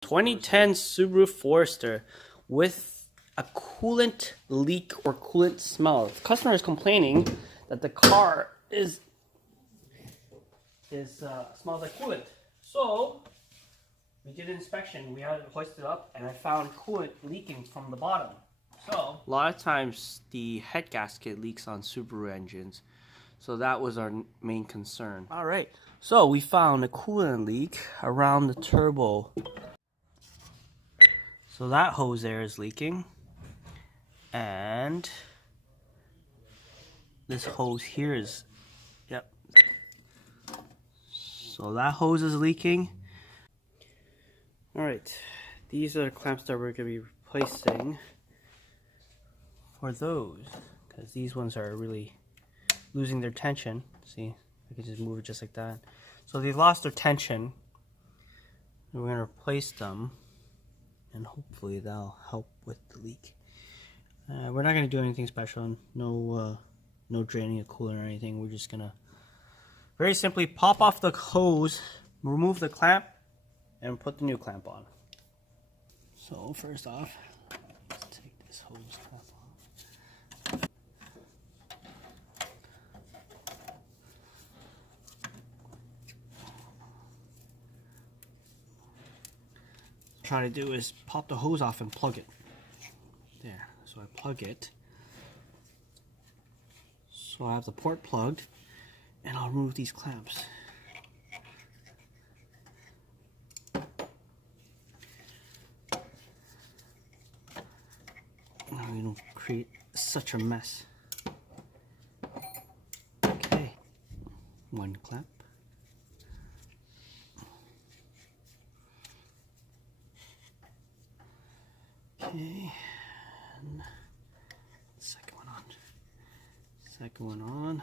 2010 Subaru Forester with a coolant leak or coolant smell. The customer is complaining that the car smells like coolant. So we did an inspection. We had it hoisted up, and I found coolant leaking from the bottom. So a lot of times the head gasket leaks on Subaru engines. So that was our main concern. All right. So we found a coolant leak around the turbo. So that hose there is leaking, and this hose here is, yep. So that hose is leaking. All right, these are the clamps that we're gonna be replacing for those, because these ones are really losing their tension. See, I can just move it just like that. So they lost their tension, and we're gonna replace them. And hopefully that'll help with the leak. We're not going to do anything special. No draining of coolant or anything. We're just going to very simply pop off the hose, remove the clamp, and put the new clamp on. So first off, let's take this hose clamp off. Try to do is pop the hose off and plug it. There, so I plug it. So I have the port plugged, and I'll remove these clamps. Now we don't create such a mess. Okay, one clamp. Okay, and second one on. Second one on,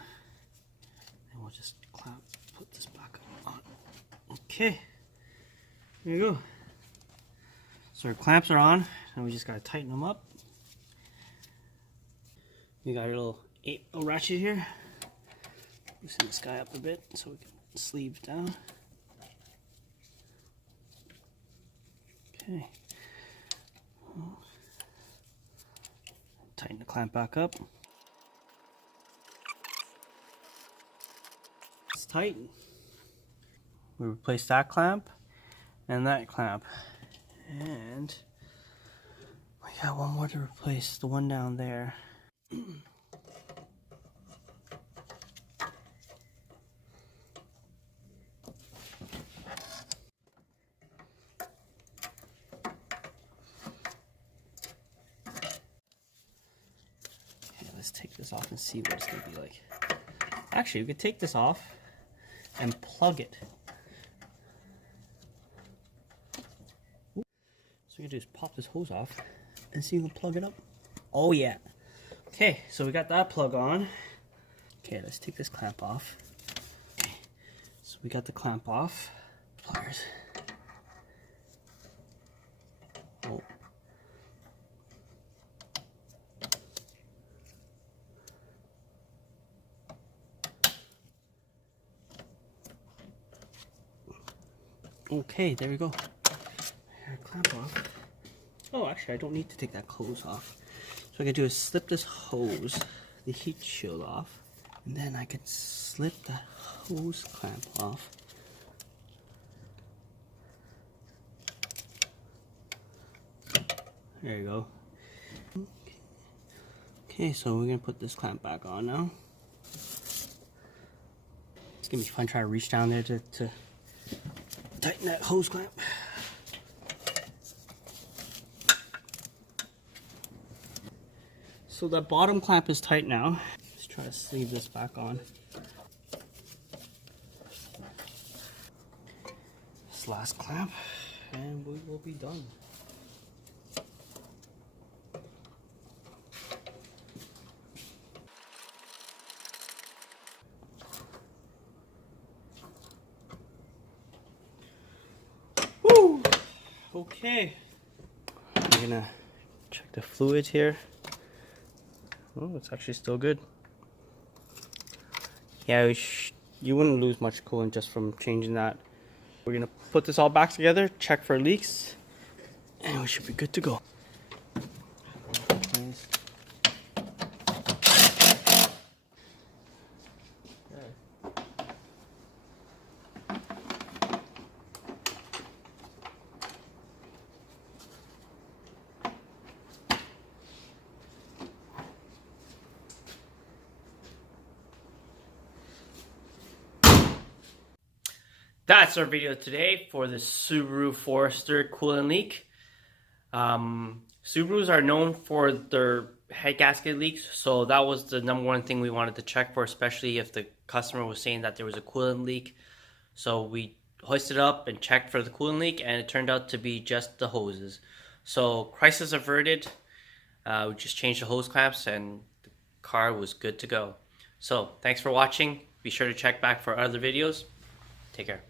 and we'll just put this back on. Okay, there you go. So our clamps are on, and we just gotta tighten them up. We got a little 8 ratchet here. Loosen this guy up a bit so we can sleeve down. Okay. Tighten the clamp back up. It's tight. We replace that clamp and that clamp. And we got one more to replace, the one down there. Let's take this off and see what it's going to be like. Actually, we could take this off and plug it. So we can just pop this hose off and see if we can plug it up. Oh yeah. Okay, so we got that plug on. Okay, let's take this clamp off. Okay, so we got the clamp off. Pliers. Oh. Okay, there we go. Here, clamp off. Oh, actually, I don't need to take that hose off. So what I can do is slip this hose, the heat shield off, and then I can slip the hose clamp off. There you go. Okay, so we're gonna put this clamp back on now. It's gonna be fun trying to reach down there to tighten that hose clamp. So that bottom clamp is tight now. Let's try to sleeve this back on. This last clamp, and we will be done. Woo! Okay. We're gonna check the fluids here. Oh, it's actually still good. Yeah, you wouldn't lose much coolant just from changing that. We're gonna put this all back together, check for leaks, And we should be good to go. That's our video today for the Subaru Forester coolant leak. Subarus are known for their head gasket leaks, so that was the number one thing we wanted to check for, especially if the customer was saying that there was a coolant leak. So we hoisted up and checked for the coolant leak, and it turned out to be just the hoses. So crisis averted. We just changed the hose clamps and the car was good to go. So thanks for watching. Be sure to check back for other videos. Take care.